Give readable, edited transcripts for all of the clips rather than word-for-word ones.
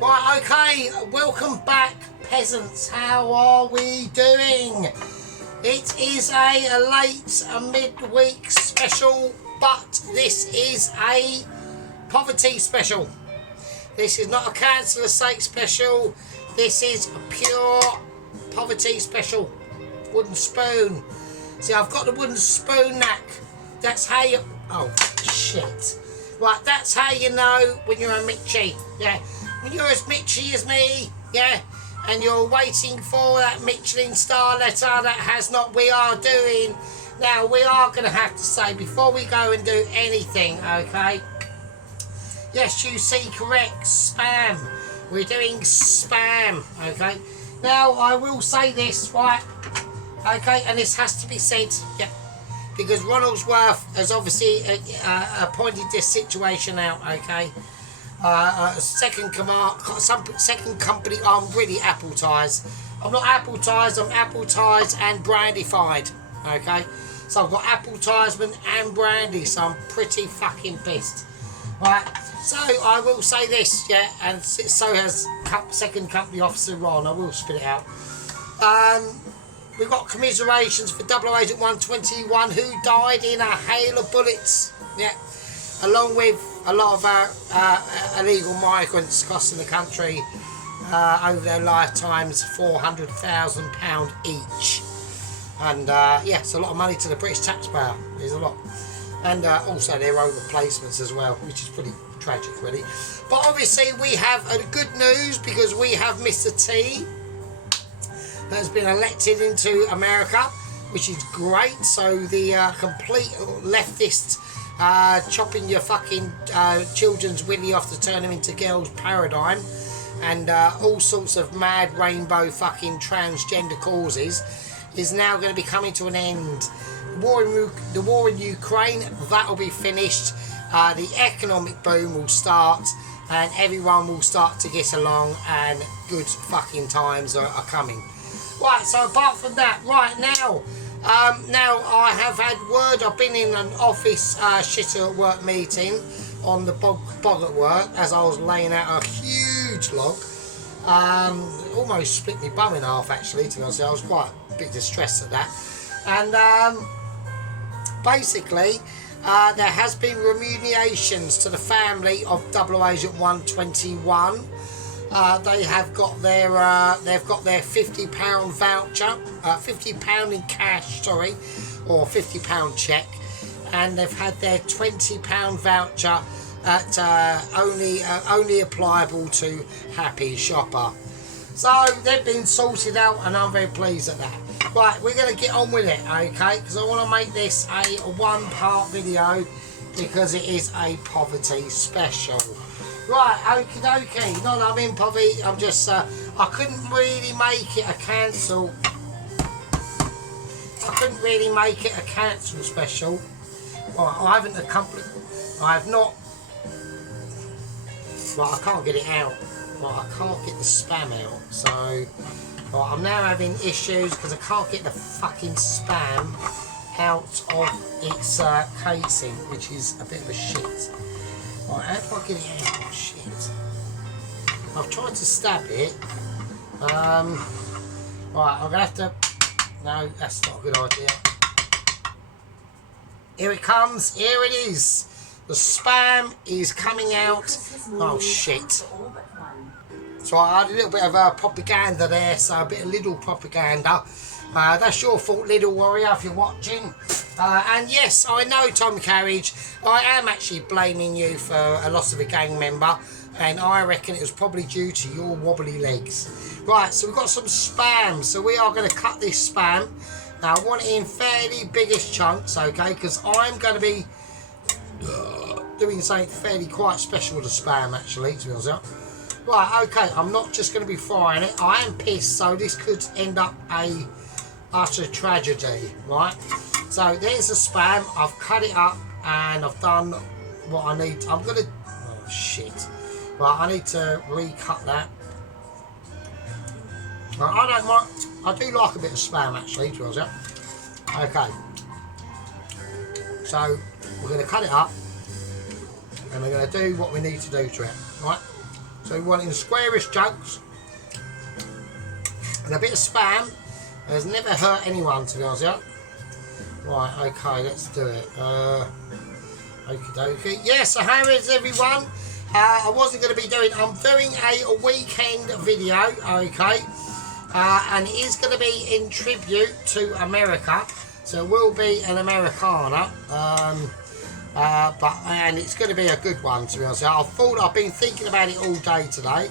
Right, okay, welcome back, peasants. How are we doing? It is a late midweek special, but this is a poverty special. This is not a cancer's sake special. This is a pure poverty special. Wooden spoon. See, I've got the wooden spoon knack. That's how you... Oh, shit. Right, that's how you know when you're a Mitchie. Yeah. When you're as Mitchy as me, yeah, and you're waiting for that Michelin star letter that has not, we are doing. Now, we are going to have to say, before we go and do anything, okay, yes, you see correct, spam. We're doing spam, okay. Now, I will say this, right, okay, and this has to be said, yeah, because Ronaldsworth has obviously pointed this situation out, okay. Second company, I'm really appletised. I'm not appletised, I'm appletised and brandified, okay? So I've got appletisement and brandy, so I'm pretty fucking pissed. Right, so I will say this, yeah, and so has second company officer Ron, I will spit it out. We've got commiserations for Double Agent 121 who died in a hail of bullets, yeah, along with a lot of our illegal migrants costing the country over their lifetimes £400,000 each, and yeah, it's a lot of money to the British taxpayer. There's a lot, and also their own replacements as well, which is pretty tragic, really. But obviously, we have good news because we have Mr. T that has been elected into America, which is great. So the complete leftist. Chopping your fucking children's willy off to turn them into girls paradigm, and all sorts of mad rainbow fucking transgender causes is now going to be coming to an end. The war in Ukraine, that will be finished. The economic boom will start, and everyone will start to get along, and good fucking times are coming. Right, so apart from that, right now, now I have had word. I've been in an office shitter at work meeting on the bog at work as I was laying out a huge log. Almost split my bum in half, actually, to be honest. I was quite a bit distressed at that. And basically, there has been remunerations to the family of Double Agent 121. They have got their £50 voucher, £50 in cash, sorry, or £50 cheque, and they've had their £20 voucher at only applicable to Happy Shopper. So they've been sorted out, and I'm very pleased at that. Right, we're going to get on with it, okay? Because I want to make this a one-part video because it is a poverty special. Right, okie dokie. Not that I'm in poverty, I'm just, I couldn't really make it a cancel. I couldn't really make it a cancel special. Right, I haven't I have not. Right, I can't get it out. Right, I can't get the spam out. So, right, I'm now having issues because I can't get the fucking spam out of its casing, which is a bit of a shit. Right, how do I get it out? Oh, shit. I've tried to stab it. Right, I'm going to have to... No, that's not a good idea. Here it comes. Here it is. The spam is coming out. Oh, shit. So I had a little bit of propaganda there, so a bit of little propaganda. That's your fault, Little Warrior, if you're watching. And yes, I know, Tom Carriage, I am actually blaming you for a loss of a gang member, and I reckon it was probably due to your wobbly legs. Right, so we've got some spam, so we are going to cut this spam. Now, I want it in fairly biggish chunks, okay, because I'm going to be doing something fairly quite special with the spam, actually, to be honest. Right, okay, I'm not just going to be frying it. I am pissed, so this could end up a utter tragedy, right? So there's the spam. I've cut it up and I've done what I need. I'm gonna, oh shit. Right, I need to recut that. Right, I don't mind. I do like a bit of spam, actually, to be honest. Okay. So we're gonna cut it up and we're gonna do what we need to do to it, right? So we want in squarish chunks. And a bit of Spam has never hurt anyone, to be honest with you. Right, okay, let's do it. Okie dokie. Yeah, so how is everyone? I wasn't going to be doing, I'm doing a weekend video, okay? And it is going to be in tribute to America. So it will be an Americana. And it's going to be a good one, to be honest. I've been thinking about it all day today.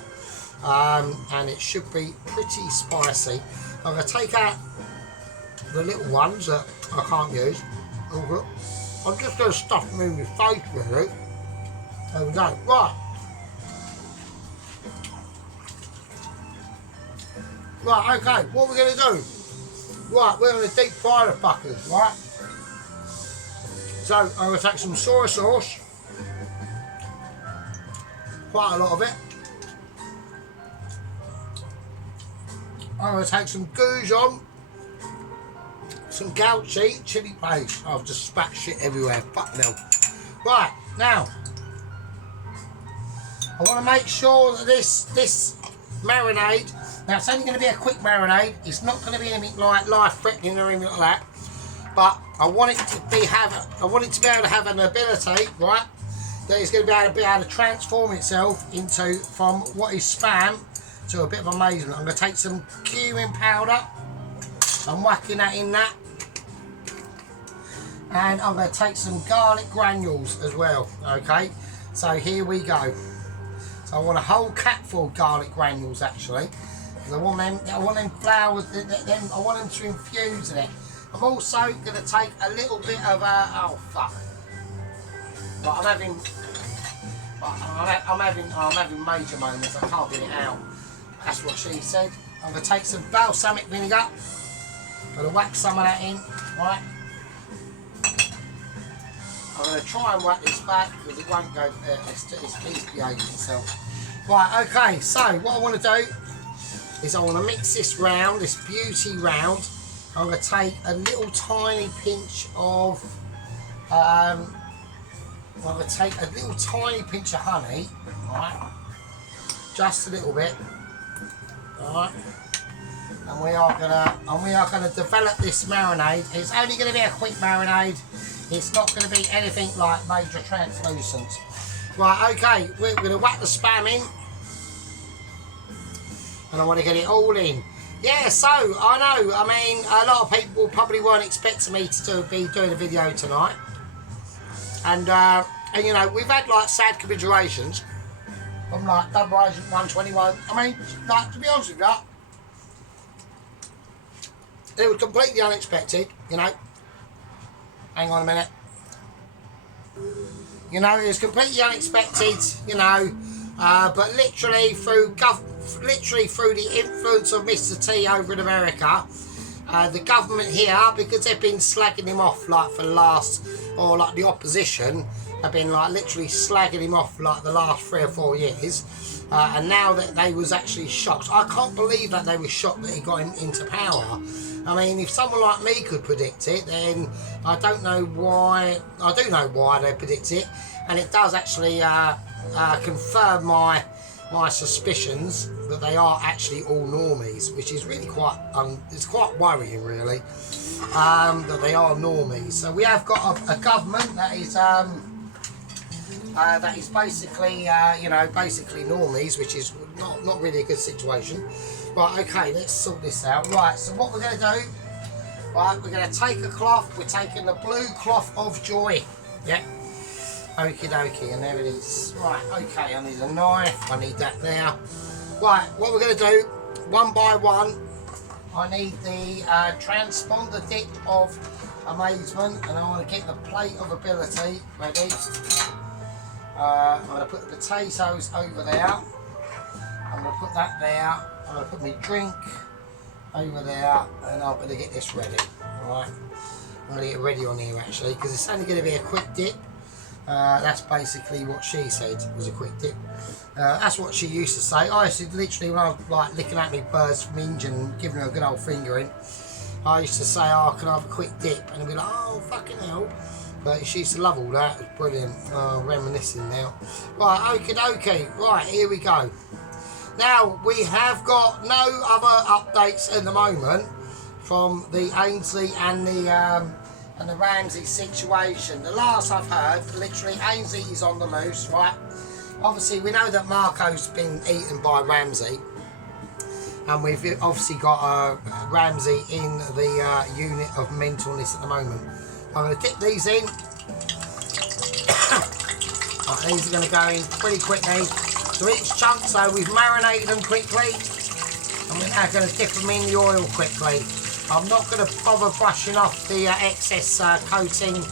And it should be pretty spicy. I'm going to take out the little ones that I can't use. I'm just going to stuff them in my face, really. There we go. Right. Right, okay. What we're going to do? Right, we're going to deep fry the fuckers, right? So, I'm going to take some soy sauce. Quite a lot of it. I'm going to take some Goujon, some Gouchi, chili paste. I've just spat shit everywhere. Fuck no. Right, now, I want to make sure that this marinade, now it's only going to be a quick marinade. It's not going to be anything like life-threatening or anything like that. But I want it to be able to have an ability, right, that is going to be able to transform itself into from what is Spam to a bit of amazement. I'm going to take some cumin powder. I'm whacking that in that. And I'm going to take some garlic granules as well. Okay, so here we go. So I want a whole capful of garlic granules actually. Because I want them flowers. I want them to infuse in it. I'm also going to take a little bit of oh fuck. But I'm having major moments. I can't get it out. That's what she said. I'm going to take some balsamic vinegar. I'm going to whack some of that in, right? I'm going to try and whack this back because it won't go there. It's behaving itself. Right, okay, so what I want to do is I want to mix this round, this beauty round. I'm going to take a little tiny pinch of, I'm going to take a little tiny pinch of honey, right? Just a little bit. Alright, and we are gonna develop this marinade. It's only gonna be a quick marinade. It's not gonna be anything like major translucent. Right, okay, we're gonna whack the Spam in. And I wanna get it all in. Yeah, so I know, I mean a lot of people probably weren't expecting me to be doing a video tonight. And you know, we've had like sad commiserations. I'm like Double Agent 121. I mean, like, to be honest with you, it was completely unexpected, you know. Hang on a minute. You know, it was completely unexpected, you know, but literally through the influence of Mr. T over in America, the government here, because they've been slagging him off like for the last, or like the opposition, have been like literally slagging him off like the last 3 or 4 years, and now that they was actually shocked. I can't believe that they were shocked that he got into power. I mean, if someone like me could predict it, then I don't know why. I do know why they predict it, and it does actually confirm my suspicions that they are actually all normies, which is really it's quite worrying, really, that they are normies. So we have got a government that is basically, you know, basically normies, which is not really a good situation. Right, okay, let's sort this out. Right, so what we're going to do, right, we're going to take a cloth. We're taking the blue cloth of joy. Yeah. Okie dokie, and there it is. Right, okay, I need a knife. I need that there. Right, what we're going to do, one by one, I need the transponder dip of amazement, and I want to get the plate of ability ready. I'm going to put the potatoes over there. I'm going to put that there. I'm going to put my drink over there, and I'm going to get this ready. Alright, I'm going to get ready on here actually, because it's only going to be a quick dip. That's basically what she said was a quick dip. That's what she used to say. I used to literally, when I was like licking at me birds from India and giving her a good old fingering, I used to say, oh, can I have a quick dip? And they'd be like, oh, fucking hell. But she used to love all that. It was brilliant. Oh, reminiscing now. Right, okie dokie. Right, here we go. Now, we have got no other updates at the moment from the Ainsley and the Ramsey situation. The last I've heard, literally, Ainsley is on the loose, right? Obviously, we know that Marco's been eaten by Ramsey. And we've obviously got Ramsey in the unit of mentalness at the moment. I'm going to dip these in. Right, these are going to go in pretty quickly. So each chunk, so we've marinated them quickly. And we're now going to dip them in the oil quickly. I'm not going to bother brushing off the excess coating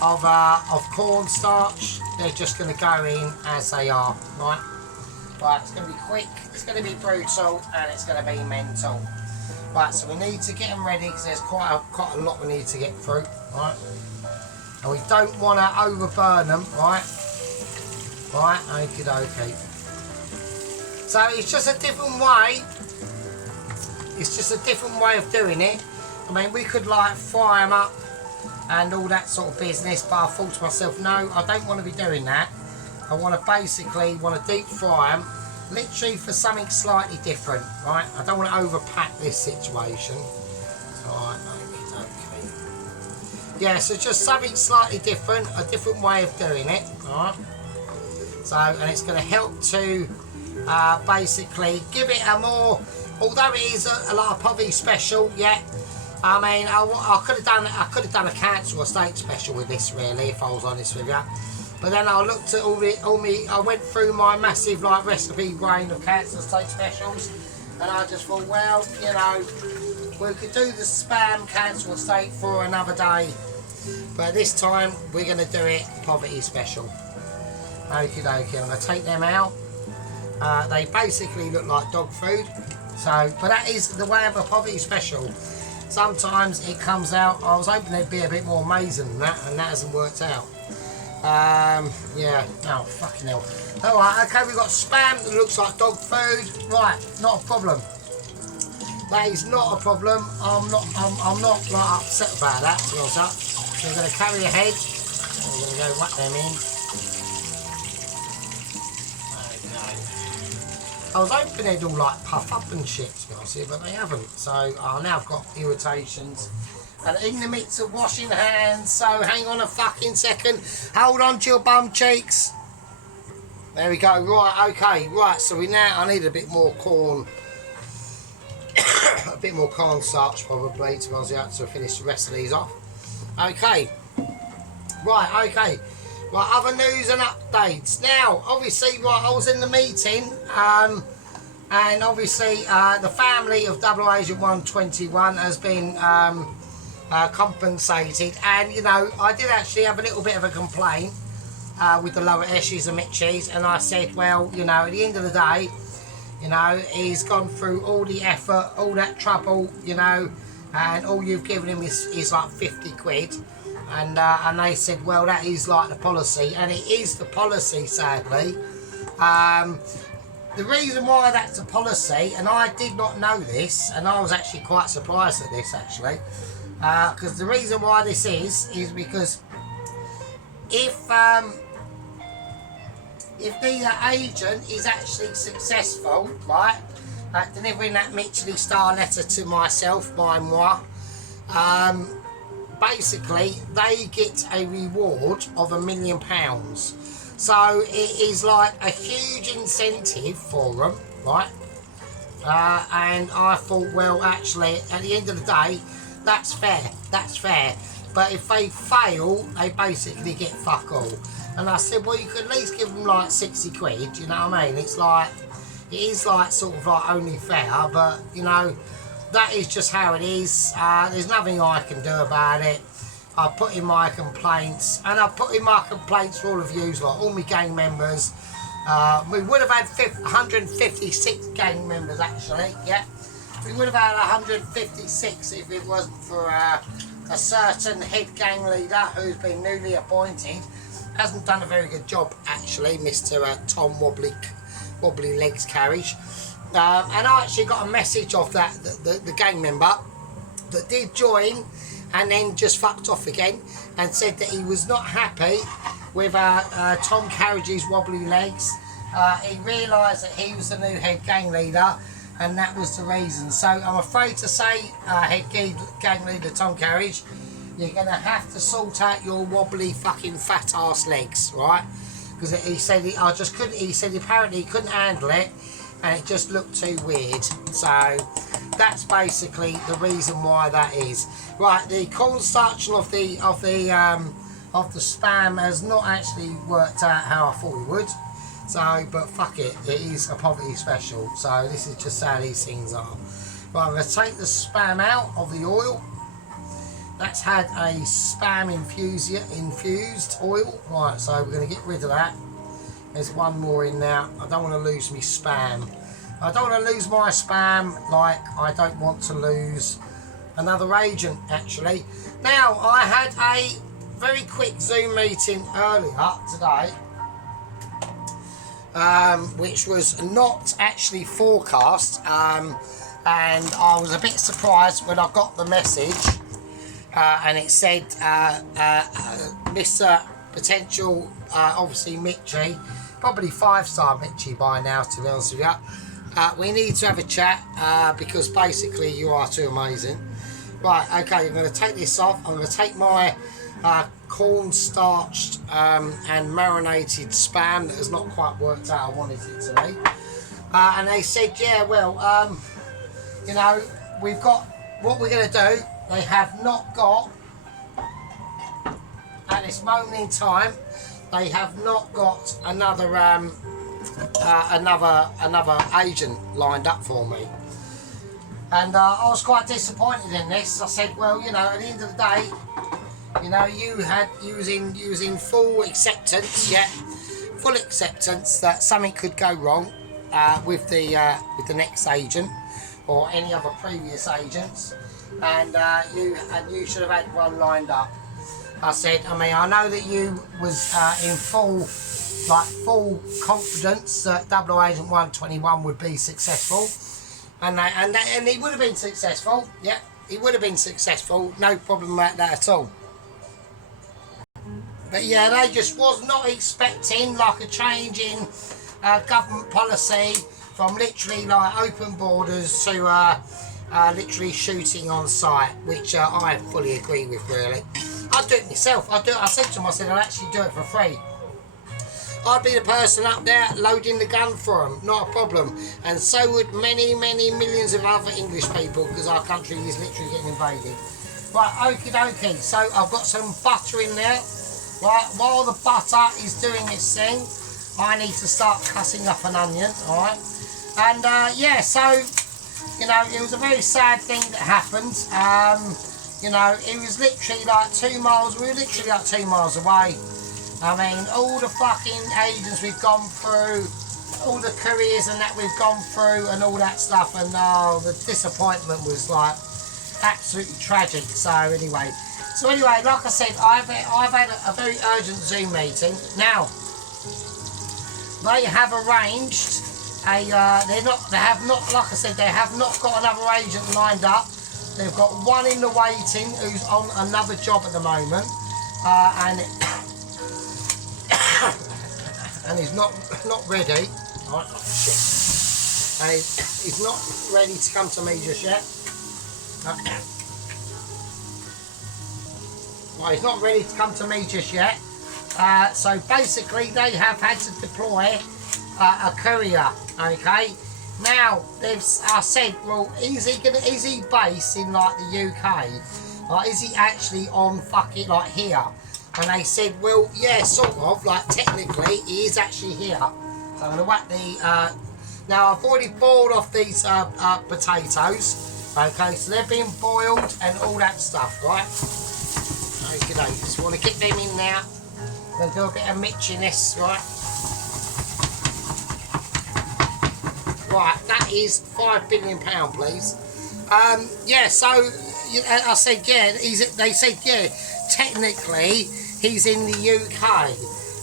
of cornstarch. They're just going to go in as they are, right? Right, it's going to be quick, it's going to be brutal, and it's going to be mental. Right, so we need to get them ready because there's quite a lot we need to get through, right? And we don't want to overburn them, right? Right, okie dokie. So it's just a different way. It's just a different way of doing it. I mean, we could like fry them up and all that sort of business, but I thought to myself, no, I don't want to be doing that. I want to basically deep fry them, literally for something slightly different, right? I don't want to overpack this situation. Right, okay. Yeah, so just something slightly different, a different way of doing it, right? So, and it's going to help to basically give it a more, although it is a lot of poverty special, yeah. I mean, I could have done a council or state special with this, really, if I was honest with you. But then I looked at I went through my massive like recipe grain of council estate specials, and I just thought, well, you know, we could do the spam council estate for another day, but this time we're going to do it poverty special. Okie dokie, I'm going to take them out. They basically look like dog food, so but that is the way of a poverty special. Sometimes it comes out. I was hoping there'd be a bit more amazing than that, and that hasn't worked out. Yeah, oh fucking hell. Alright, okay, we've got spam that looks like dog food. Right, not a problem. That is not a problem. I'm not like upset about that, to be honest. So we're going to carry ahead. We're going to go whack them in. Okay. I was hoping they'd all like puff up and shit, to be honest, but they haven't. So now I've got irritations. And in the midst of washing hands, so hang on a fucking second. Hold on to your bum cheeks. There we go. Right, okay, right. So I need a bit more corn, a bit more cornstarch probably to be honest, to finish the rest of these off. Okay. Right, okay. Right, other news and updates. Now, obviously, right, I was in the meeting, and obviously the family of Double Agent 121 has been compensated, and you know, I did actually have a little bit of a complaint with the lower Eshies and Mitchies, and I said, well, you know, at the end of the day, you know, he's gone through all the effort, all that trouble, you know, and all you've given him is like 50 quid. And they said, well, that is like the policy, and it is the policy, sadly. The reason why that's a policy, and I did not know this, and I was actually quite surprised at this, actually, because the reason why this is because if the agent is actually successful, right, at delivering that Michelin star letter to myself, moi, basically they get a reward of £1 million. So it is like a huge incentive for them, right? And I thought, well, actually, at the end of the day, that's fair. But if they fail, they basically get fuck all. And I said, well, you could at least give them like 60 quid, you know what I mean? It's like, it is like sort of like only fair, but you know, that is just how it is. There's nothing I can do about it. I put in my complaints, and I put in my complaints for all of you, like all my gang members. We would have had 156 gang members actually, yeah. We would have had 156 if it wasn't for a certain head gang leader who's been newly appointed. Hasn't done a very good job actually, Mr. Tom Wobbly Legs Carriage. And I actually got a message of that, the gang member that did join, and then just fucked off again and said that he was not happy with Tom Carriage's wobbly legs. He realised that he was the new head gang leader, and that was the reason. So I'm afraid to say, head gang leader Tom Carriage, you're going to have to sort out your wobbly fucking fat ass legs, right? Because he said he said apparently he couldn't handle it, and it just looked too weird. So that's basically the reason why that is. Right, the cornstarch of the spam has not actually worked out how I thought it would. So, but fuck it, it is a poverty special. So this is just how these things are. Right, I'm going to take the spam out of the oil. That's had a spam infused oil. Right, so we're going to get rid of that. There's one more in now. I don't want to lose my spam. I don't want to lose my spam like I don't want to lose another agent, actually. Now, I had a very quick Zoom meeting earlier today, which was not actually forecast, and I was a bit surprised when I got the message, and it said, Mr. Potential, obviously Mitchie, probably 5-star Mitchie by now, to be honest with you. We need to have a chat, because basically you are too amazing. Right, okay, I'm going to take this off. I'm going to take my cornstarched and marinated spam that has not quite worked out I wanted it to be. And they said, yeah, well, you know, we've got what we're going to do. They have not got, at this moment in time, they have not got another another agent lined up for me. And I was quite disappointed in this. I said, well, you know, at the end of the day, you know, you was in full acceptance, yeah, full acceptance that something could go wrong with the next agent or any other previous agents, and you should have had one lined up. I said, I mean, I know that you was in full confidence that 00 Agent 121 would be successful, and he would have been successful. Yeah, he would have been successful. No problem about that at all. But yeah, they just was not expecting like a change in government policy from literally like open borders to literally shooting on site, which I fully agree with. Really, I'd do it myself. I said to him, I said I'd actually do it for free. I'd be the person up there loading the gun for them, not a problem. And so would many, many millions of other English people, because our country is literally getting invaded. Right, okie dokie. So I've got some butter in there. Right, while the butter is doing its thing, I need to start cutting up an onion, alright? And yeah, so, you know, it was a very sad thing that happened. You know, it was literally like 2 miles, we were literally like 2 miles away. I mean, all the fucking agents we've gone through, all the couriers and that we've gone through and all that stuff, and the disappointment was like absolutely tragic. So anyway, like I said, I've had a very urgent Zoom meeting. Now, they have arranged a, they have not, like I said, they have not got another agent lined up. They've got one in the waiting who's on another job at the moment, and he's not ready. Oh, shit. And he's not ready to come to me just yet. Well, he's not ready to come to me just yet. So basically, they have had to deploy a courier. Okay. Now I said, well, is he based in like the UK? Or is he actually on fucking like here? And they said, well, yeah, sort of, like technically he is actually here. So I'm going to whack the, now I've already boiled off these potatoes. Okay, so they're being boiled and all that stuff, right? Okay, just want to get them in now. I'm going to do a bit of mitchiness, right? Right, that is £5 billion, please. Yeah, so I said, yeah, they said, yeah, technically he's in the UK,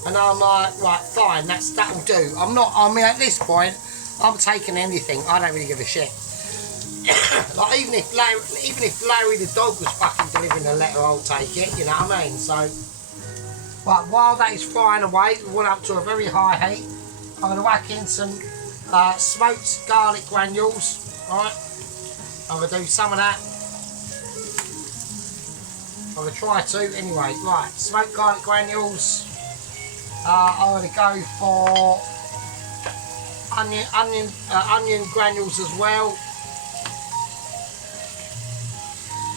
and I'm like, right, fine, that'll do. I mean, at this point, I'm taking anything. I don't really give a shit. Like even if Larry the dog was fucking delivering a letter, I'll take it. You know what I mean? So, but while that is frying away, we went up to a very high heat. I'm going to whack in some smoked garlic granules. Right, I'm going to do some of that. I'm going to try to anyway. Right, smoked garlic granules. I'm going to go for onion granules as well.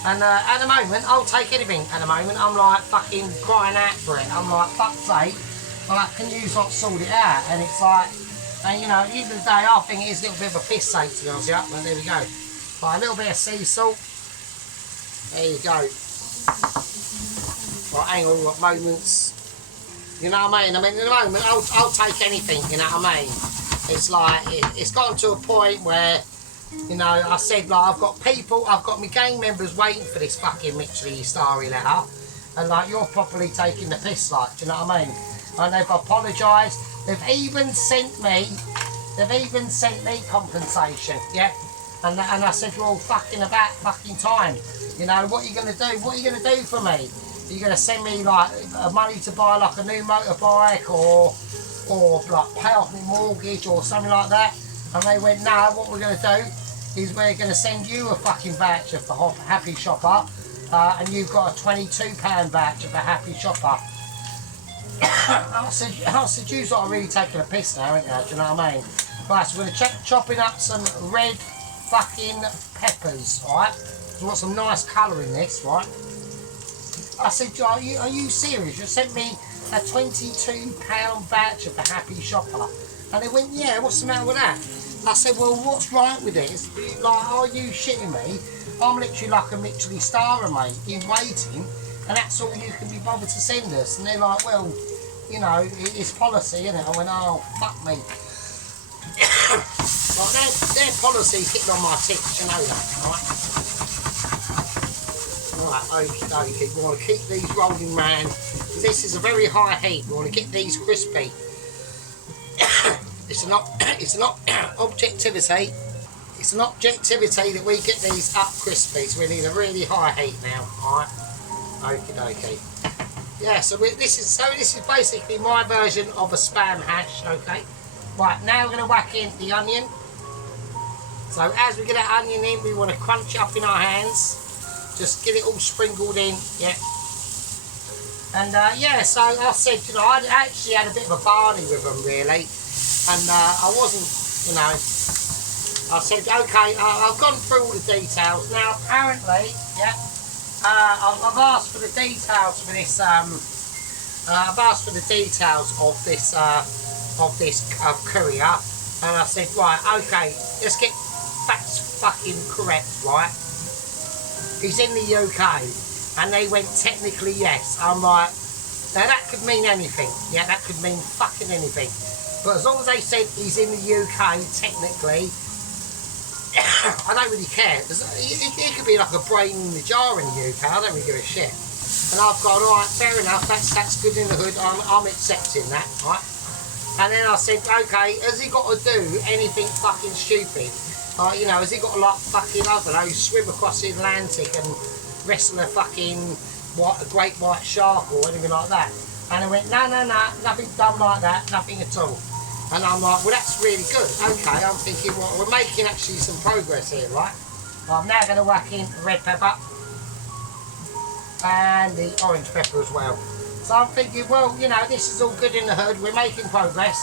And at the moment, I'll take anything. At the moment, I'm like fucking crying out for it. I'm like, fuck's sake, I can use like sort it out. And it's like, and you know, at the end of the day, I think it is a little bit of a piss sake to be honest with you. But there we go. Right, a little bit of sea salt. There you go. Right, hang on, what moments. You know what I mean? I mean, at the moment, I'll take anything. You know what I mean? It's like it's gotten to a point where, you know, I said like I've got my gang members waiting for this fucking Michelin Starry letter, and like you're probably taking the piss, like, do you know what I mean? And they've apologised. They've even sent me compensation, yeah. And I said, well, fucking about fucking time. You know, what are you gonna do? What are you gonna do for me? Are you gonna send me like money to buy like a new motorbike or like pay off my mortgage or something like that? And they went, no, what we're gonna do is we're going to send you a fucking voucher for Happy Shopper, and you've got a £22 voucher for Happy Shopper. I said, you're not really taking a piss now, aren't you? Do you know what I mean? Right, so we're going to chopping up some red fucking peppers, alright? We want some nice colour in this, right? I said, are you serious? You sent me a £22 voucher for Happy Shopper. And they went, yeah, what's the matter with that? I said, well, what's right with it? It's like, are you shitting me? I'm literally like a Michelin Starrer, mate, in waiting, and that's all you can be bothered to send us. And they're like, well, you know, it's policy, isn't it? I went, oh, fuck me. Like, their policy's getting on my tits, you know that, right? Right, okay, we want to keep these rolling round. This is a very high heat. We want to get these crispy. It's not objectivity. It's an objectivity that we get these up crispy. So we need a really high heat now. Alright. Okay. Yeah. So this is basically my version of a spam hash. Okay. Right. Now we're going to whack in the onion. So as we get that onion in, we want to crunch it up in our hands. Just get it all sprinkled in. Yeah. And yeah. So I said, you know, I actually had a bit of a barney with them really. And I wasn't, you know, I said, okay, I've gone through all the details. Now, apparently, yeah, I've asked for the details for this, I've asked for the details of this courier. And I said, right, okay, let's get facts fucking correct, right? He's in the UK. And they went, technically, yes. I'm like, now that could mean anything. Yeah, that could mean fucking anything. But as long as they said he's in the UK, technically, I don't really care. It could be like a brain in the jar in the UK. I don't really give a shit. And I've gone, alright, fair enough, that's good in the hood. I'm accepting that, right? And then I said, okay, has he got to do anything fucking stupid? You know, has he got to like fucking, I don't know, swim across the Atlantic and wrestle a fucking great white shark or anything like that? And I went, no, nothing done like that, nothing at all. And I'm like, well, that's really good. Okay, I'm thinking, well, we're making actually some progress here, right? Well, I'm now going to whack in the red pepper and the orange pepper as well. So I'm thinking, well, you know, this is all good in the hood. We're making progress.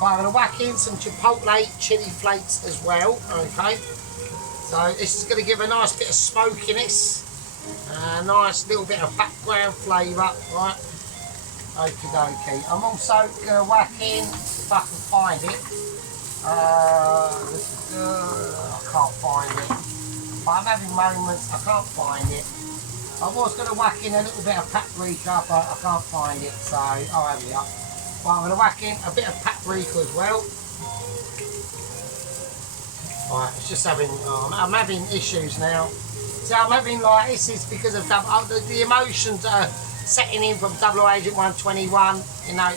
But I'm going to whack in some chipotle chili flakes as well. Okay. So this is going to give a nice bit of smokiness, a nice little bit of background flavour, right? Okie dokie. I'm also going to whack in, if I can find it, I can't find it, but I'm having moments, I can't find it. I was going to whack in a little bit of paprika, but I can't find it, so I'll have it up. But I'm going to whack in a bit of paprika as well. Right, it's just having, I'm having issues now. See, I'm having like, this is because of the emotions setting in from Double Agent 121, you know,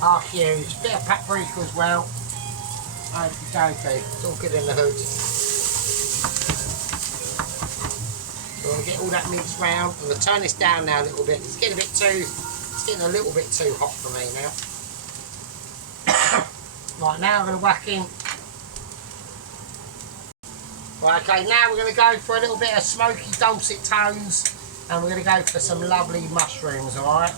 are huge. Bit of paprika as well. Okay, it's all good in the hood. We want to get all that minced round. I'm going to turn this down now a little bit. It's getting a little bit too hot for me now. Right, now I'm going to whack in. Right, okay, now we're going to go for a little bit of smoky dulcet tones, and we're going to go for some lovely mushrooms, alright?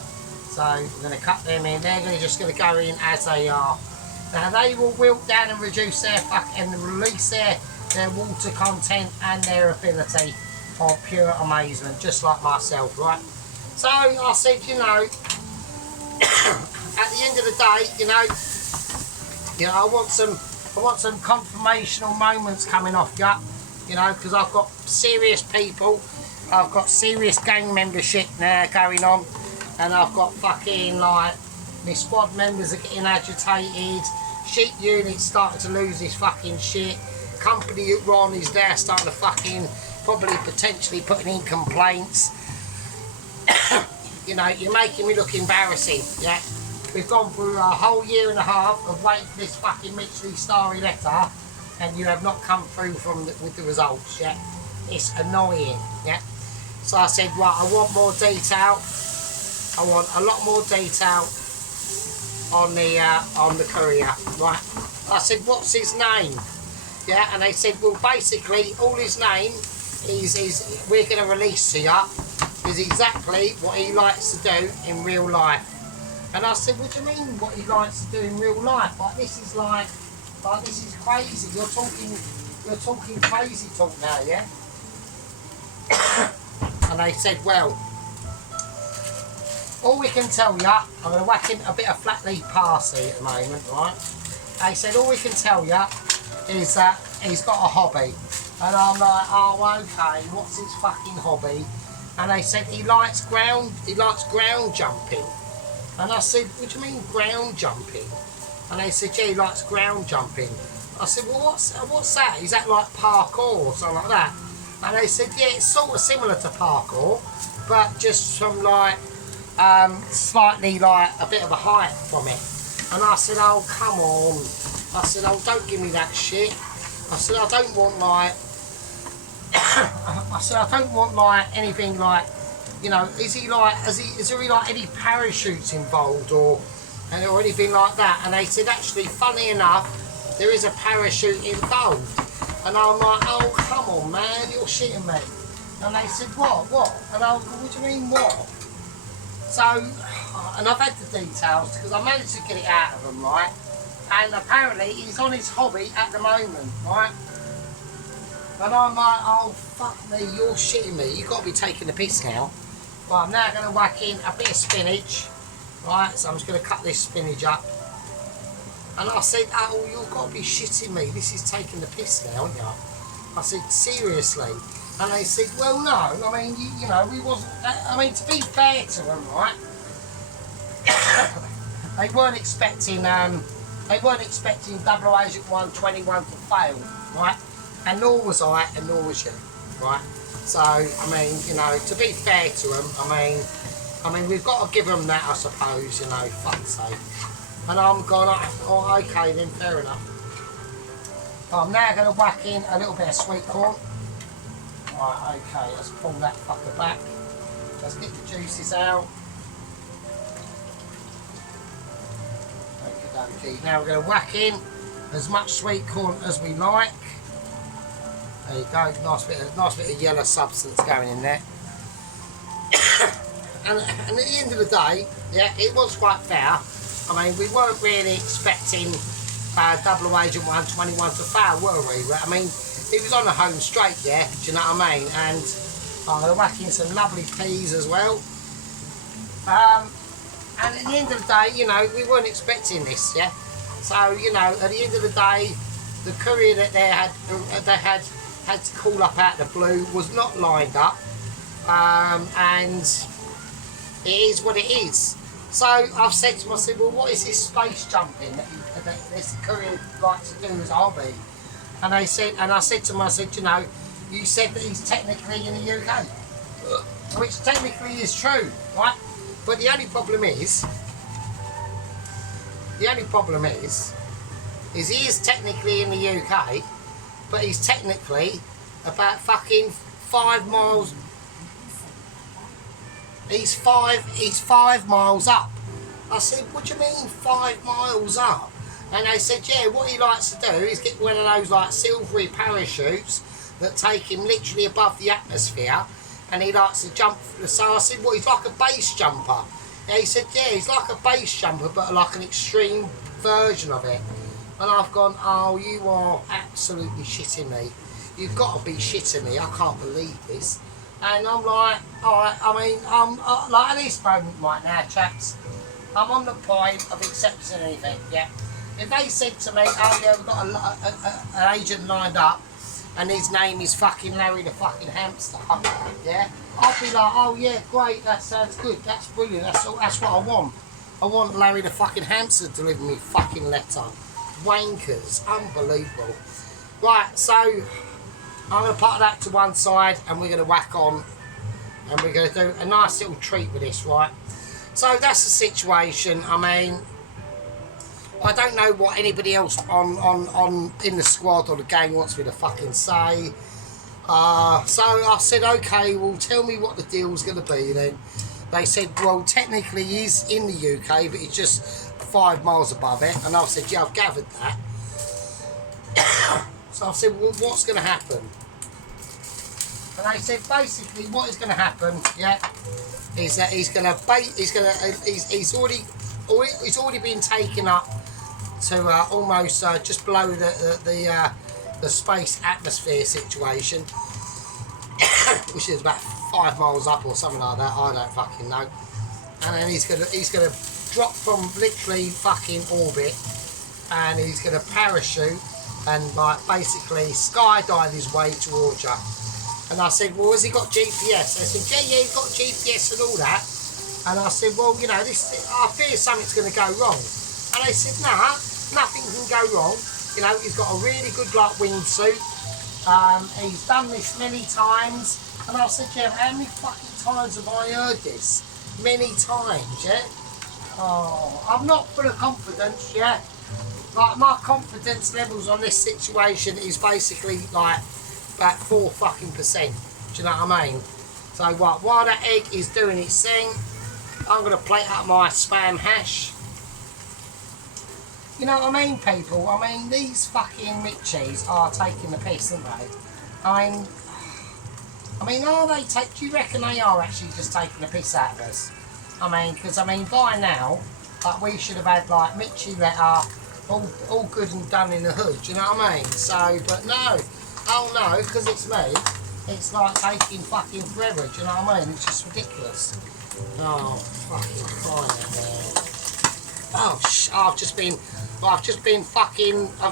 So we're going to cut them in. They're just going to go in as they are. Now they will wilt down and reduce their and release their water content and their ability of pure amazement, just like myself, right? So I said, you know, at the end of the day, you know, I want some confirmational moments coming off you, you know, because I've got serious people, I've got serious gang membership now going on, and I've got fucking like my squad members are getting agitated, sheep units starting to lose his fucking shit, company at Ron is there starting to fucking probably potentially putting in complaints. You know, you're making me look embarrassing, yeah? We've gone through a whole year and a half of waiting for this fucking Michelin starry letter, and you have not come through with the results, yeah? It's annoying, yeah? So I said, right, I want more detail. I want a lot more detail on the courier, right? I said, what's his name? Yeah, and they said, well, basically, all his name is we're going to release to you is exactly what he likes to do in real life. And I said, what do you mean what he likes to do in real life? Like this is crazy. You're talking crazy talk now, yeah? And they said, well, all we can tell you, I'm going to whack in a bit of flat leaf parsley at the moment, right? They said, all we can tell you is that he's got a hobby. And I'm like, oh, okay, what's his fucking hobby? And they said he likes ground jumping. And I said, what do you mean ground jumping? And they said, yeah, he likes ground jumping. I said, well, what's that? Is that like parkour or something like that? And they said, yeah, it's sort of similar to parkour, but just from like, slightly like a bit of a height from it. And I said, oh, come on. I said, oh, don't give me that shit. I said, I don't want like, I said, I don't want like anything like, you know, is there like any parachutes involved or anything like that? And they said, actually, funny enough, there is a parachute involved. And I'm like, oh, come on, man, you're shitting me. And they said, what? And I was like, what do you mean, what? So, and I've had the details because I managed to get it out of them, right? And apparently he's on his hobby at the moment, right? And I'm like, oh, fuck me, you're shitting me. You've got to be taking the piss now. Well, I'm now going to whack in a bit of spinach, right? So I'm just going to cut this spinach up. And I said, oh, you've got to be shitting me. This is taking the piss now, aren't you? I said, seriously? And they said, well, no. I mean, you know, we wasn't... I mean, to be fair to them, right? They weren't expecting Double Agent 121 to fail, right? And nor was I, and nor was you, right? So, I mean, you know, to be fair to them, I mean, we've got to give them that, I suppose, you know, fuck's sake. And I'm going, oh, okay then, fair enough. I'm now going to whack in a little bit of sweet corn. Right, okay, let's pull that fucker back. Let's get the juices out. Okay, now we're going to whack in as much sweet corn as we like. There you go, nice bit of yellow substance going in there. and at the end of the day, yeah, it was quite fair. I mean, we weren't really expecting Double Agent 121 to fail, were we? I mean, it was on the home straight, yeah, do you know what I mean? And I'm going to whack in some lovely peas as well. And at the end of the day, you know, we weren't expecting this, yeah? So, you know, at the end of the day, the courier that they had to call up out of the blue was not lined up. And it is what it is. So I've said to myself, well, what is this space jumping that this courier likes to do as a hobby? And I said to them, I said, you know, you said that he's technically in the UK, which technically is true, right? But the only problem is he is technically in the UK, but he's technically about fucking 5 miles He's 5 miles up. I said, what do you mean 5 miles up? And they said, yeah, what he likes to do is get one of those like silvery parachutes that take him literally above the atmosphere, and he likes to jump. So I said, well, he's like a base jumper. And he said, yeah, he's like a base jumper, but like an extreme version of it. And I've gone, oh, you are absolutely shitting me. You've got to be shitting me. I can't believe this. And I'm like, all right, I mean, I'm like at this moment right now, chaps, I'm on the point of accepting anything, yeah. If they said to me, oh yeah, we've got an agent lined up and his name is fucking Larry the fucking Hamster, yeah, I'll be like, oh yeah, great, that sounds good, that's brilliant, that's what I want. I want Larry the fucking Hamster to deliver me fucking letter. Wankers, unbelievable. Right, so I'm going to put that to one side and we're going to whack on and we're going to do a nice little treat with this, right? So that's the situation. I mean, I don't know what anybody else on in the squad or the gang wants me to fucking say. So I said, okay, well, tell me what the deal's going to be then. They said, well, technically he's in the UK, but he's just 5 miles above it. And I said, yeah, I've gathered that. So I said, well, what's going to happen? And they said, basically, what is going to happen, yeah, is that he's already been taken up to almost just below the space atmosphere situation, which is about 5 miles up or something like that. I don't fucking know. And then he's gonna drop from literally fucking orbit, and he's gonna parachute and like basically skydive his way towards you. And I said, well, has he got GPS? They said, yeah, he's got GPS and all that. And I said, well, you know, I fear something's going to go wrong. And they said, nah, nothing can go wrong. You know, he's got a really good like wingsuit. He's done this many times. And I said, yeah, how many fucking times have I heard this? Many times, yeah? Oh, I'm not full of confidence, yeah? Like, my confidence levels on this situation is basically like about 4 fucking %. Do you know what I mean? So what, while that egg is doing its thing, I'm going to plate up my spam hash. You know what I mean, people? I mean, these fucking Mitchies are taking the piss, aren't they? I mean, are they do you reckon they are actually just taking the piss out of us? I mean, because, I mean, by now, like, we should have had, like, Mitchie letter all good and done in the hood, do you know what I mean? So, but no. Oh no, because it's me, it's like taking fucking forever, do you know what I mean? It's just ridiculous. Oh, fucking crying out there. Oh, I've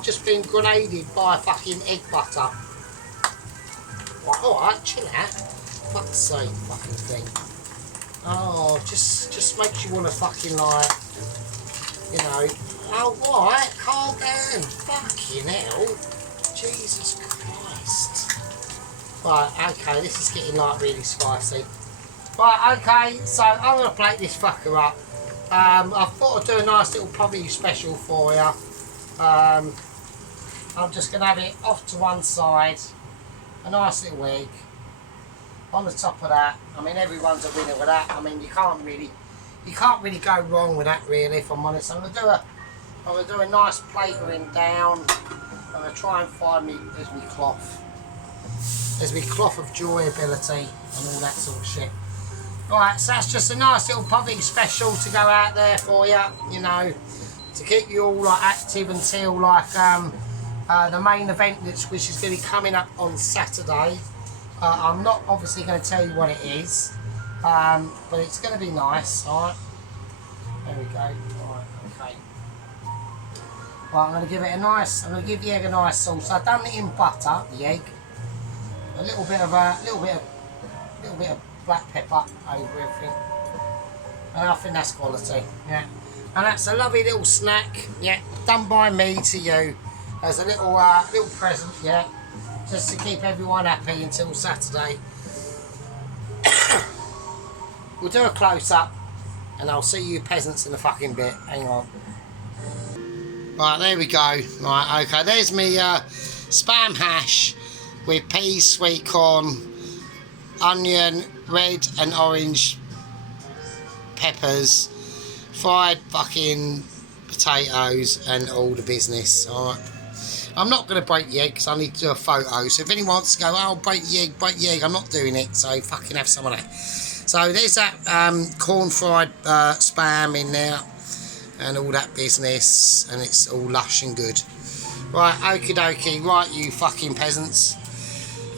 just been grenaded by fucking egg butter. Alright, chill out. Fuck's sake, fucking thing. Oh, just makes you want to fucking like, you know, oh, alright, calm down. Fucking hell. Jesus Christ. Right, okay, this is getting like really spicy. Right, okay, so I'm going to plate this fucker up. I thought I'd do a nice little Povey special for you. I'm just going to have it off to one side. A nice little egg. On the top of that, I mean, everyone's a winner with that. I mean, you can't really go wrong with that, really, if I'm honest. I'm going to do a nice platering down. I'm going to try and find me, there's me cloth. There's me cloth of joy ability and all that sort of shit. Right, so that's just a nice little Povey special to go out there for you, you know, to keep you all like active until like the main event, which is going to be coming up on Saturday. I'm not obviously going to tell you what it is, but it's going to be nice, alright? There we go, alright, okay. Right, I'm going to give it a nice, I'm going to give the egg a nice sauce. I've done it in butter, the egg. A little bit of black pepper over everything. And I think that's quality, yeah. And that's a lovely little snack, yeah, done by me to you as a little little present, yeah, just to keep everyone happy until Saturday. We'll do a close-up and I'll see you peasants in a fucking bit. Hang on. Right, there we go. Right, okay, there's me spam hash with peas, sweet corn, onion, red and orange peppers, fried fucking potatoes, and all the business. Alright. I'm not going to break the egg because I need to do a photo. So if anyone wants to go, oh, break the egg, I'm not doing it. So fucking have some of that. So there's that corn fried spam in there and all that business. And it's all lush and good. Right, okie dokie. Right, you fucking peasants.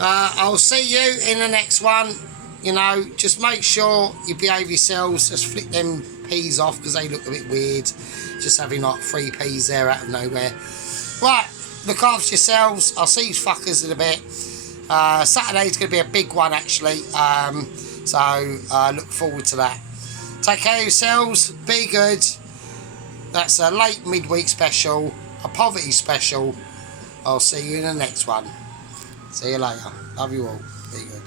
I'll see you in the next one. You know, just make sure you behave yourselves. Just flick them peas off because they look a bit weird. Just having like 3 peas there out of nowhere. Right. Look after yourselves. I'll see you fuckers in a bit. Saturday's going to be a big one, actually. So look forward to that. Take care of yourselves. Be good. That's a late midweek special. A poverty special. I'll see you in the next one. See you later. Love you all. Be good.